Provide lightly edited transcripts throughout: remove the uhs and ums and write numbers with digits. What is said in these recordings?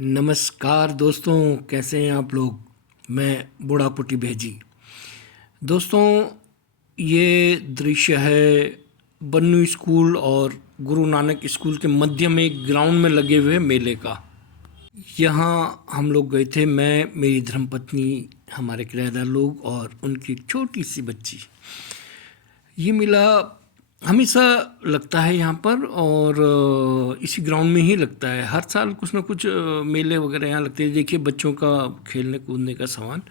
नमस्कार दोस्तों, कैसे हैं आप लोग। मैं बूढ़ा पुटी भेजी। दोस्तों, ये दृश्य है बन्नू स्कूल और गुरु नानक स्कूल के मध्य में एक ग्राउंड में लगे हुए मेले का। यहाँ हम लोग गए थे, मैं, मेरी धर्मपत्नी, हमारे किराएदार लोग और उनकी एक छोटी सी बच्ची। ये मेला हमेशा लगता है यहाँ पर और इसी ग्राउंड में ही लगता है। हर साल कुछ ना कुछ मेले वगैरह यहाँ लगते हैं। देखिए, बच्चों का खेलने कूदने का सामान,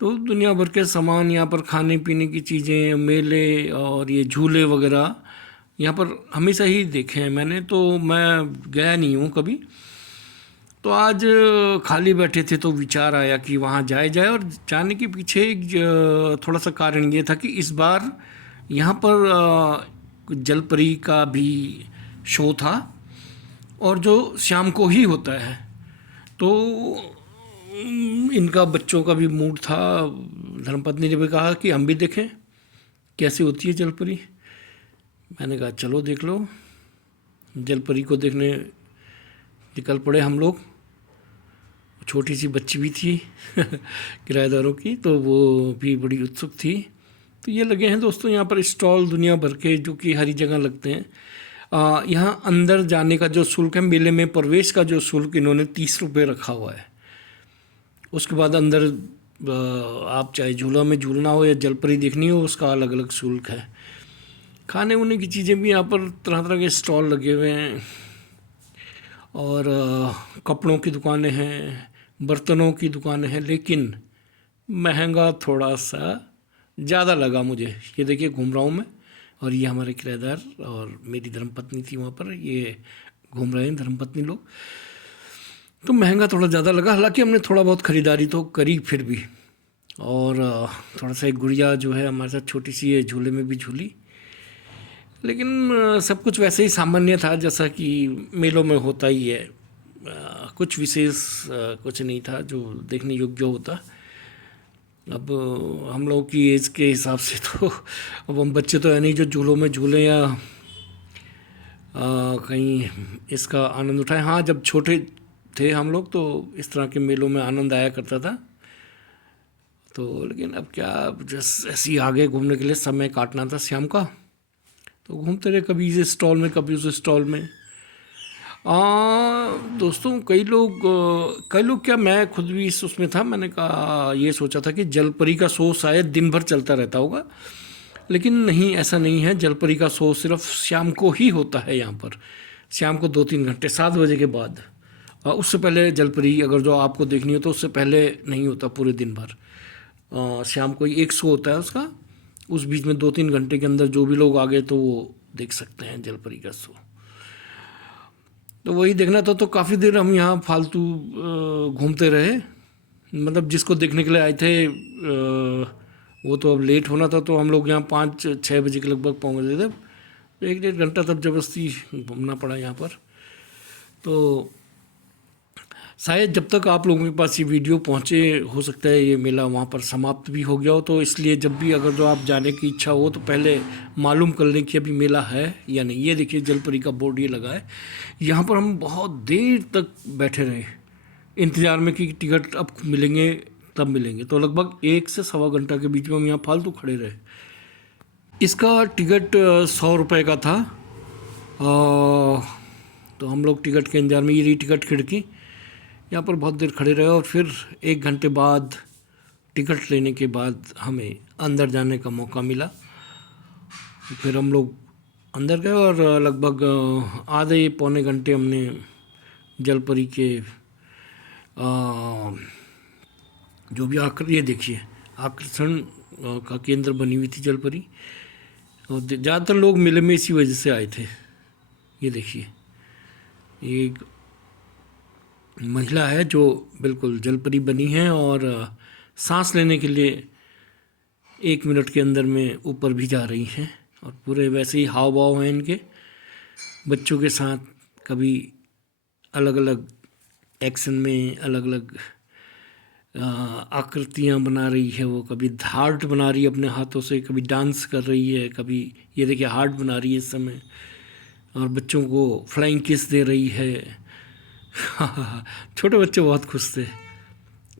तो दुनिया भर के सामान यहाँ पर, खाने पीने की चीज़ें, मेले और ये झूले वगैरह यहाँ पर हमेशा ही देखे हैं मैंने। तो मैं गया नहीं हूँ कभी। तो आज खाली बैठे थे तो विचार आया कि वहाँ जाए। और जाने के पीछे एक थोड़ा सा कारण ये था कि इस बार यहाँ पर जलपरी का भी शो था और जो शाम को ही होता है। तो इनका बच्चों का भी मूड था। धर्मपत्नी ने भी कहा कि हम भी देखें कैसे होती है जलपरी। मैंने कहा चलो देख लो। जलपरी को देखने निकल पड़े हम लोग। छोटी सी बच्ची भी थी किराएदारों की, तो वो भी बड़ी उत्सुक थी। तो ये लगे हैं दोस्तों यहाँ पर स्टॉल दुनिया भर के, जो कि हर जगह लगते हैं। यहाँ अंदर जाने का जो शुल्क है, मेले में प्रवेश का जो शुल्क इन्होंने 30 रुपये रखा हुआ है। उसके बाद अंदर आप चाहे झूला में झूलना हो या जलपरी देखनी हो, उसका अलग अलग शुल्क है। खाने उने की चीज़ें भी यहाँ पर तरह तरह के स्टॉल लगे हुए हैं और कपड़ों की दुकानें हैं, बर्तनों की दुकानें हैं, लेकिन महंगा थोड़ा सा ज़्यादा लगा मुझे। ये देखिए, घूम रहा हूँ मैं और ये हमारे किराएदार और मेरी धर्मपत्नी थी वहाँ पर, ये घूम रहे हैं धर्मपत्नी लोग। तो महंगा थोड़ा ज़्यादा लगा। हालांकि हमने थोड़ा बहुत ख़रीदारी तो करी फिर भी। और थोड़ा सा एक गुड़िया जो है हमारे साथ छोटी सी, है झूले में भी झूली। लेकिन सब कुछ वैसे ही सामान्य था जैसा कि मेलों में होता ही है। कुछ विशेष कुछ नहीं था जो देखने योग्य होता। अब हम लोग की एज के हिसाब से तो अब हम बच्चे तो है नहीं जो झूलों में झूलें या कहीं इसका आनंद उठाएं। हाँ, जब छोटे थे हम लोग तो इस तरह के मेलों में आनंद आया करता था। तो लेकिन अब क्या, जैसे ऐसे ही आगे घूमने के लिए समय काटना था शाम का, तो घूमते रहे, कभी इस स्टॉल में कभी उस स्टॉल में। दोस्तों, कई लोग क्या, मैं खुद भी इस उसमें था। मैंने कहा, ये सोचा था कि जलपरी का शो शायद दिन भर चलता रहता होगा, लेकिन नहीं, ऐसा नहीं है। जलपरी का शो सिर्फ शाम को ही होता है यहाँ पर। शाम को 2-3 घंटे, 7 बजे के बाद। उससे पहले जलपरी अगर जो आपको देखनी हो तो उससे पहले नहीं होता पूरे दिन भर। शाम को ही एक शो होता है उसका। उस बीच में 2-3 घंटे के अंदर जो भी लोग आ गए तो वो देख सकते हैं जलपरी का शो। तो वही देखना था। तो काफ़ी देर हम यहाँ फालतू घूमते रहे। मतलब जिसको देखने के लिए आए थे वो तो अब लेट होना था, तो हम लोग यहाँ 5-6 बजे के लगभग पहुँच गए थे। तो 1-1.5 घंटा तब ज़बरदस्ती घूमना पड़ा यहाँ पर। तो शायद जब तक आप लोगों के पास ये वीडियो पहुँचे, हो सकता है ये मेला वहाँ पर समाप्त भी हो गया हो। तो इसलिए जब भी अगर जो आप जाने की इच्छा हो तो पहले मालूम कर लें कि अभी मेला है या नहीं। ये देखिए, जलपरी का बोर्ड ये लगा है। यहाँ पर हम बहुत देर तक बैठे रहे इंतज़ार में कि टिकट अब मिलेंगे तब मिलेंगे। तो लगभग 1 से सवा घंटा के बीच में हम यहाँ फालतू खड़े रहे। इसका टिकट 100 रुपये का था। तो हम लोग टिकट के इंतजार में, ये रही टिकट खिड़की, यहाँ पर बहुत देर खड़े रहे। और फिर 1 घंटे बाद टिकट लेने के बाद हमें अंदर जाने का मौका मिला। फिर हम लोग अंदर गए और लगभग आधे पौने घंटे हमने जलपरी के जो भी ये देखिए, आकर्षण का केंद्र बनी हुई थी जलपरी। और ज़्यादातर लोग मेले में इसी वजह से आए थे। ये देखिए, एक महिला है जो बिल्कुल जलपरी बनी है और सांस लेने के लिए 1 मिनट के अंदर में ऊपर भी जा रही हैं। और पूरे वैसे ही हाव भाव हैं इनके। बच्चों के साथ कभी अलग अलग एक्शन में अलग अलग आकृतियाँ बना रही है वो। कभी हार्ट बना रही है अपने हाथों से, कभी डांस कर रही है, कभी ये देखिए हार्ट बना रही है इस समय, और बच्चों को फ्लाइंग किस दे रही है। हाँ, छोटे बच्चे बहुत खुश थे,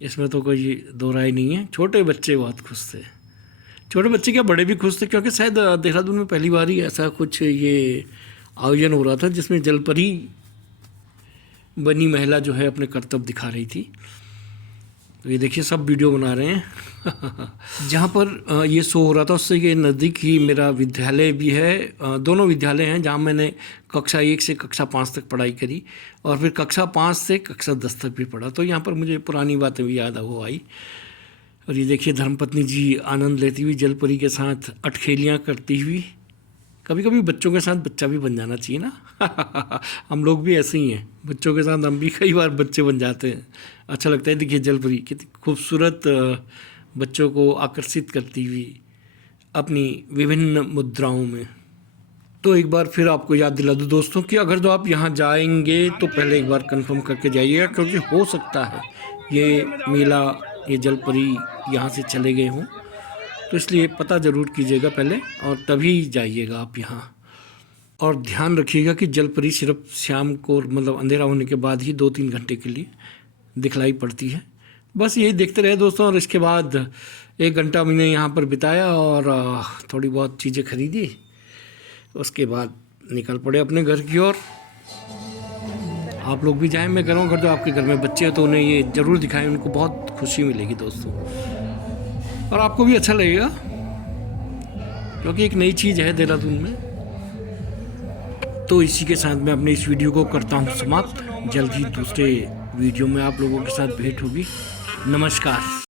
इसमें तो कोई दो राय नहीं है। छोटे बच्चे बहुत खुश थे, छोटे बच्चे क्या बड़े भी खुश थे, क्योंकि शायद देहरादून में पहली बार ही ऐसा कुछ ये आयोजन हो रहा था जिसमें जलपरी बनी महिला जो है अपने कर्तव्य दिखा रही थी। तो ये देखिए सब वीडियो बना रहे हैं। जहाँ पर ये शो हो रहा था उससे ये नज़दीक ही मेरा विद्यालय भी है। दोनों विद्यालय हैं जहाँ मैंने कक्षा 1 से कक्षा 5 तक पढ़ाई करी और फिर कक्षा 5 से कक्षा 10 तक भी पढ़ा। तो यहाँ पर मुझे पुरानी बातें भी याद हो आई। और ये देखिए धर्मपत्नी जी आनंद लेती हुई जलपरी के साथ अटखेलियाँ करती हुई। कभी कभी बच्चों के साथ बच्चा भी बन जाना चाहिए ना। हम लोग भी ऐसे ही हैं, बच्चों के साथ हम भी कई बार बच्चे बन जाते हैं। अच्छा लगता है। देखिए जलपरी कितनी खूबसूरत बच्चों को आकर्षित करती हुई अपनी विभिन्न मुद्राओं में। तो एक बार फिर आपको याद दिला दूँ दोस्तों कि अगर तो आप यहाँ जाएंगे तो पहले एक बार कंफर्म करके जाइएगा, क्योंकि हो सकता है ये मेला, ये जलपरी यहाँ से चले गए हों। तो इसलिए पता ज़रूर कीजिएगा पहले और तभी जाइएगा आप यहाँ। और ध्यान रखिएगा कि जलपरी सिर्फ शाम को मतलब अंधेरा होने के बाद ही 2-3 घंटे के लिए दिखलाई पड़ती है। बस यही देखते रहे दोस्तों। और इसके बाद 1 घंटा मैंने यहाँ पर बिताया और थोड़ी बहुत चीज़ें खरीदी। उसके बाद निकल पड़े अपने घर की ओर। आप लोग भी जाएं, मैं कह रहा हूँ अगर तो आपके घर में बच्चे हैं तो उन्हें ये ज़रूर दिखाएं, उनको बहुत खुशी मिलेगी दोस्तों और आपको भी अच्छा लगेगा, क्योंकि एक नई चीज़ है देहरादून में। तो इसी के साथ मैं अपने इस वीडियो को करता हूँ समाप्त। जल्द ही दूसरे वीडियो में आप लोगों के साथ भेंट होगी। नमस्कार।